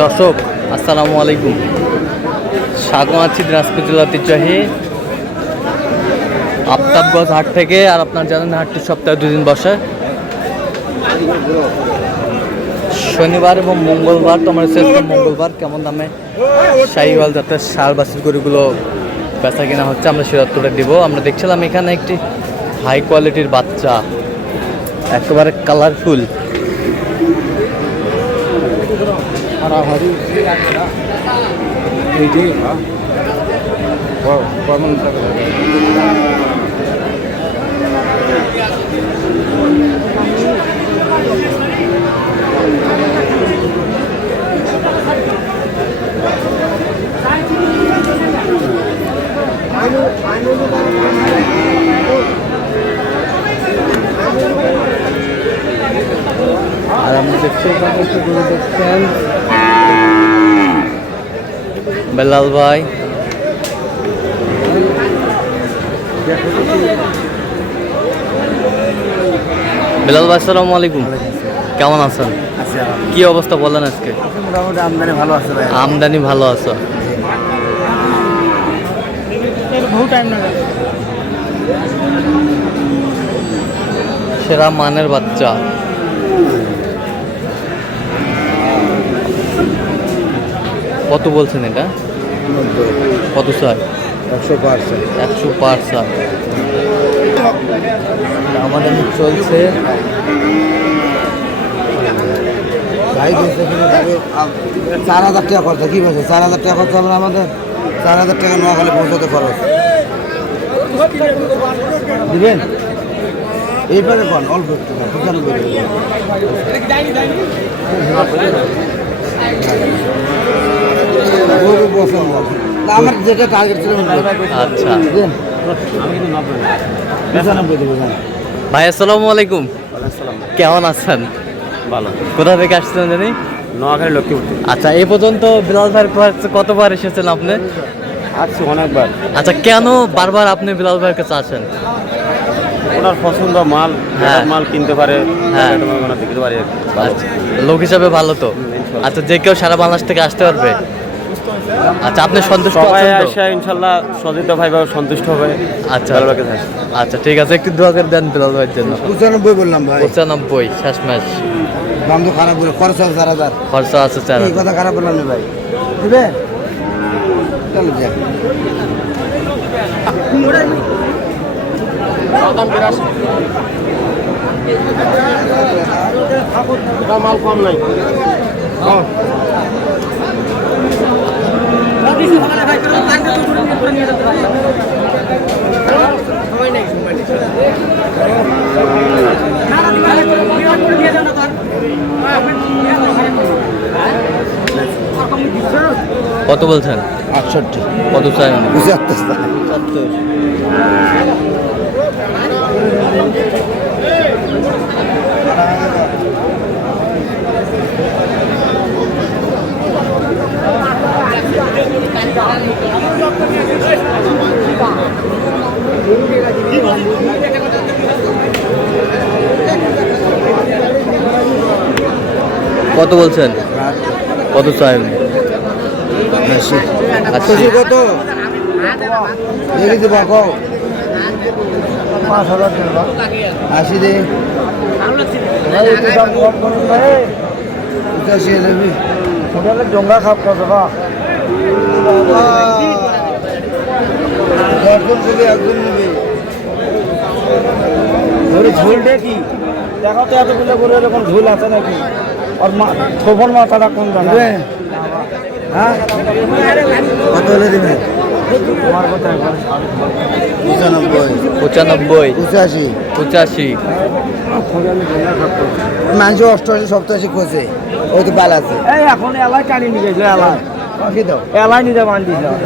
দর্শক আসসালামু আলাইকুম, স্বাগত আছি দিনাজপুর জেলা ঐতিহ্যবাহী আফতাবগঞ্জ হাট থেকে। আর আপনার জানেন হাটটি সপ্তাহে 2 দিন বসে, শনিবার এবং মঙ্গলবার। তো আমরা চেষ্টা মঙ্গলবার কেমন দামে শাহিওয়াল জাতের ষাঁড় বাছুর গরুগুলো বেচা কেনা হচ্ছে আমরা সেটা তুলে দিব। আমরা দেখছিলাম এখানে একটি হাই কোয়ালিটির বাচ্চা, একেবারে কালারফুল। আর আমরা দেখছি দেখছেন বেলাল ভাই, বেলাল ভাই আসসালামু আলাইকুম, কেমন আছেন? কি অবস্থা বলেন আজকে? মোটামুটি আমদানি ভালো আছে ভাই। আমদানি ভালো আছে, সেরা মানের বাচ্চা। কত বলছেন এটা? কত স্যার? 100%। আমাদের চলছে ভাই 4,000 টাকা খরচা। কি বলছে? 4,000 টাকা খরচা হবে আমাদের। 4,000 টাকা নোয়াখালী পৌঁছাতে খরচ দিবেন। এইবারে কোন অল্প একটু 95 পছন্দ। আমার যেটা টার্গেট ছিল। আচ্ছা আমি 95 দেবো। ভাই আসসালামু আলাইকুম, কেমন আছেন? ভালো। কোথা থেকে আসছেন জানি? নোয়াখালী লক্ষ্মীপুর। আচ্ছা, এই পর্যন্ত বিলাল ভাইয়ের কাছে কতবার এসেছেন আপনি? আসছি অনেকবার। আচ্ছা, কেন বারবার আপনি বিলাল ভাইয়ের কাছে আসেন? ওনার পছন্দ মাল, হ্যাঁ। মাল কিনতে পারে, হ্যাঁ। দেখতে পারে। ভালো। আচ্ছা, লোক হিসাবে ভালো তো। আচ্ছা, যে কেউ সারা বাংলাদেশ থেকে আসতে পারবে? আচ্ছা, আপনি সন্তুষ্ট সবাই আছেন তো? এসে ইনশাল্লাহ সজিত ভাইভাবে সন্তুষ্ট হবে। আচ্ছা ভালো লাগে থাকবে। আচ্ছা, ঠিক আছে, একটু দোয়া করে দেন বিলাল ভাইয়ের জন্য। 95 বললাম ভাই। 95 শেষ ম্যাচ। দাম তো খারাপ বলে খরচ আছে 4,000। খরচা আছে 4। এই কথা খারাপ বললাম না ভাই। দিবে চলো যাক। মাল কম নাই। কত বলছেন? 68। কত চাই? 75। কত বলছেন? কত চাই? আচ্ছা কত দেখি দেবো কও। 5,000 দেবো। 80 দে। 85 দেবি। হোটেলে ডোঙ্গা খাপ কত বা একজন দেবে, একজন নেবে। ঝুলটা কি দেখো তো, এতগুলো করে এরকম ঝুল আছে নাকি? আর খোপর মাথাটা কোন দাম? হ্যাঁ কত হলে দেবে? তোমার কোথায়? 95, 95, 85। 85। মানুষ 88, 87 খোঁজে। ওই তো পাল আছে। এই এখন এলাই টানি নিয়ে গেছে। এলাই কি দাও? এলাই নিতে বান্ধি যাও।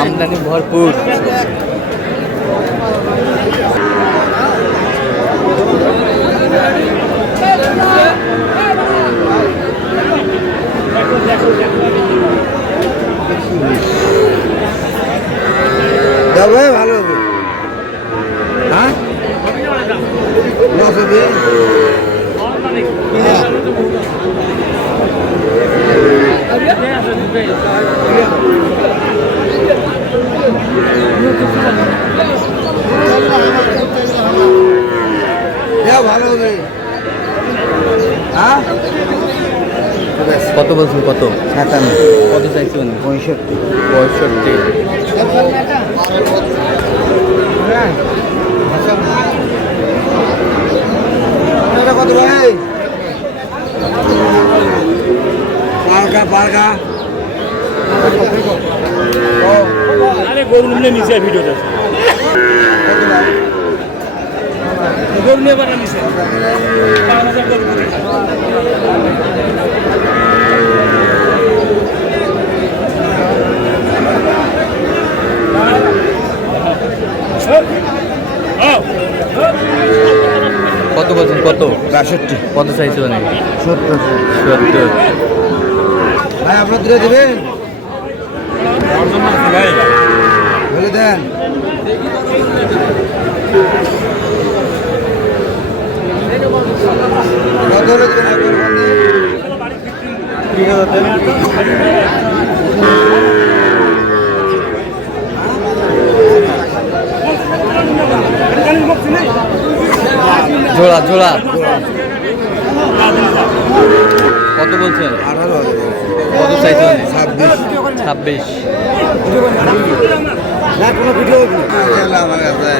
আমদানি ভরপুর। যাবে ভালো হবে হ্যাঁ 920 ভালো হবে হ্যাঁ কত বলছেন কত 57 কত চাইছেন 65 65 কত ভাই পারগা আরে গরু নিয়ে নিচে ভিডিওটা গরু নিয়ে বানা নিচে 5000 গরু কত বলছেন কত 62 কত চাইছেন 70 70 ভাই আপনার দিলে দেবেন বলে দেন কত হলে দেবেন ঠিক আছে জোড়া জোড়া কত বলছেন 18 কত চাইছেন 26 26 না কোনো ভিডিও আমার কাছে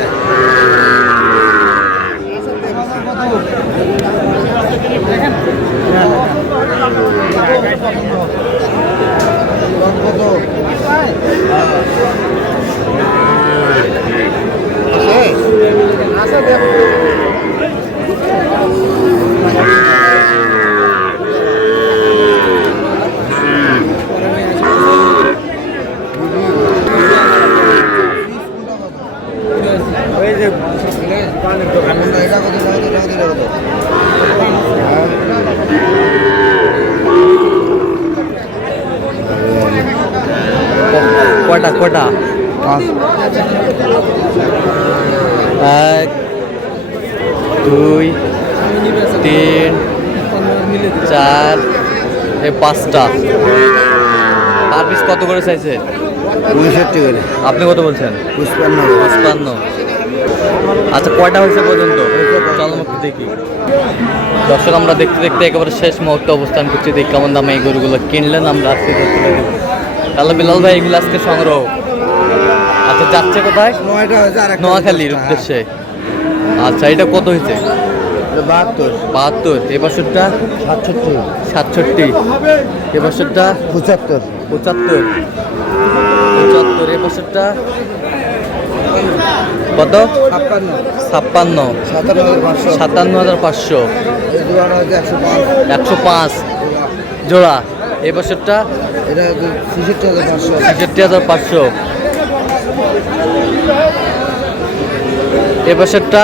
কটা কটা 1 2 3 4 এই 5টা পার পিস কত করে চাইছে 69 করে আপনি কত বলছেন 55 55 আচ্ছা কয়টা হয়েছে পর্যন্ত চলো একটু দেখি দর্শক আমরা দেখতে দেখতে একেবারে শেষ মুহূর্তে অবস্থান করছি দেখি কেমন দামে এই গরুগুলো কিনলেন আমরা আজকে তাহলে বিলাল ভাই এগুলো আজকে সংগ্রহ আচ্ছা যাচ্ছে কোথায় নয়টা হয়েছে আর নোয়াখালীর উদ্দেশ্যে আচ্ছা এটা কত হয়েছে 72 72 এই বছরটা 67 67 এই বছরটা 75 75 75 এই বছরটা কত 56 56 57,500 57500 105 জোড়া এই বছরটা এটা 66,500 67500 এই বছরটা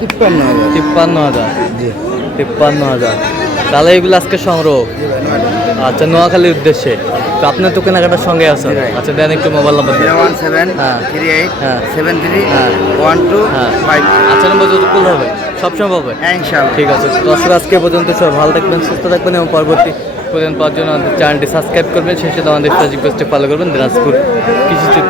53,000 53000 জি 53000 তাহলে এগুলো আজকে সংগ্রহ আচ্ছা নোয়াখালীর উদ্দেশ্যে তো আপনার তো কেনাকাটার সঙ্গে আছেন আচ্ছা দেন একটু মোবাইল নাম্বার দেন 017 হ্যাঁ 38 হ্যাঁ 73 হ্যাঁ 12 হ্যাঁ 5 আচ্ছা নম্বর যতটুকু হবে সবসময় পাবে ইনশাআল্লাহ ঠিক আছে দর্শক আজকে পর্যন্ত সব ভালো থাকবেন সুস্থ থাকবেন এবং পরবর্তী পর্যন্ত পাওয়ার জন্য আমাদের চ্যানেলটি সাবস্ক্রাইব করবেন সেই সাথে আমাদের ফেসবুক পেজটি ফলো করবেন দিনাজপুর কৃষি চিত্র